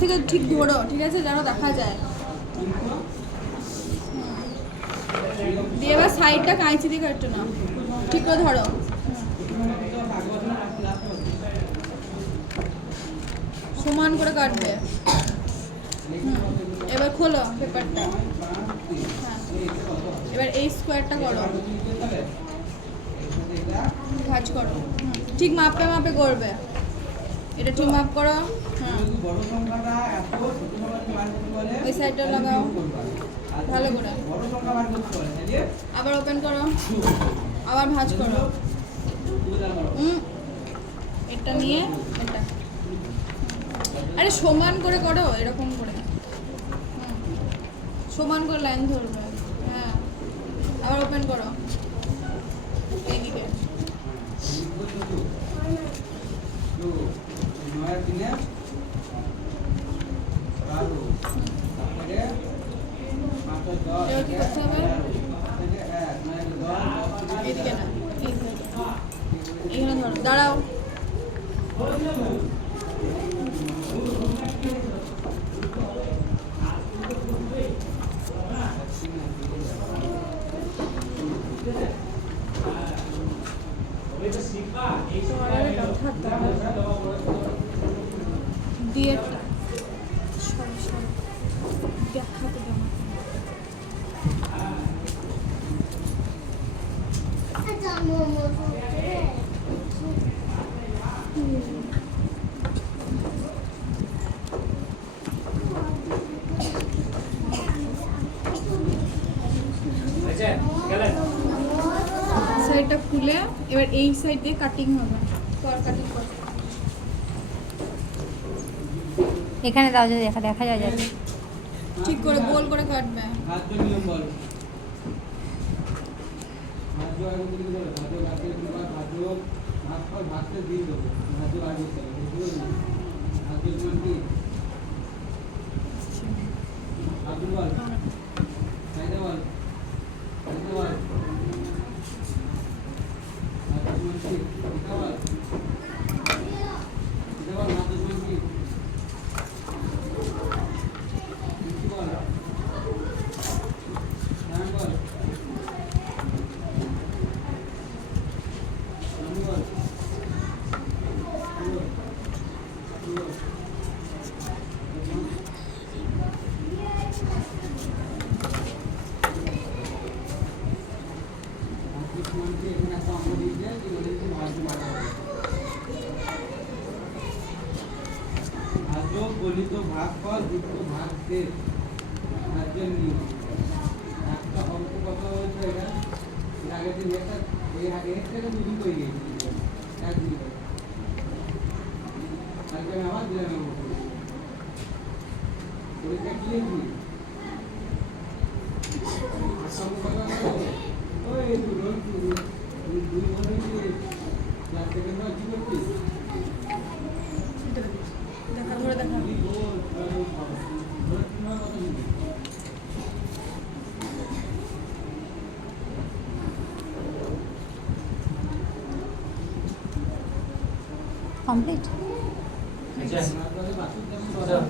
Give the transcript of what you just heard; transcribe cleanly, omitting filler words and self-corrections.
থেকে ঠিক ধরো, ঠিক আছে, যেন দেখা যায়। দিয়ে এবার সাইডটা কাঁচি দিয়ে কাটছো না, ঠিক করে ধরো। সমান করে কাটবে। এবার খোলো পেপারটা। হ্যাঁ, এবার এই স্কোয়ারটা করো, ভাঁজ করো। ঠিক মাপে মাপে করবে, এটা ঠিক মাপ করো। হ্যাঁ, ওই সাইডটা লাগাও ভালো করে। আবার ওপেন করো, আবার ভাঁজ করো। এটা নিয়ে এটা, আরে সমান করে করো, এরকম করে সমান করে লাইন ধরবে। হ্যাঁ, আবার ওপেন করো এইদিকে। এবার কি করতে হবে? এইদিকে না, এইখানে ধরো, দাঁড়াও। দিয়ে দেখাতে দাও। সাইডটা খুলে এবার এই সাইড দিয়ে কাটিং হবে। কাটিং কর, এখানে দাও, যদি দেখা যায় যাবে। ঠিক করে গোল করে কাটবে। নিয়ম বল। ভাজ্য আগে দিকে বলো, ভাজ্য গাছে দিবা, ভাজ্য ভাত পর ভাততে দিয়ে দেবো, ভাজ্য আগে দেবো, বুঝলো না? ভাজ্য মান কি? আব্দুল বল, সাইদা বল, সাইদা বল, ভাজ্য মান কি? এটা বল, এটা বল, ভাজ্য মান কি? কি বল? হ্যাঁ বল। গলিত ভাগ ফল যুক্ত ভাগ দে, ভাজ্যের নিয়ম। একটা অঙ্ক কত হয়েছে এটা? এর আগের দিন একটা, এর থেকে দুদিন করে গিয়েছি, একদিন করে। কালকে আমি আবার দিলাম অঙ্ক পরীক্ষা কি লিখবি? অঙ্ক কত হয়েছে? ওই দুই মনে ক্লাস সেকেন্ড কি করছিস? দেখা ধরে দেখা। কমপ্লিট। আচ্ছা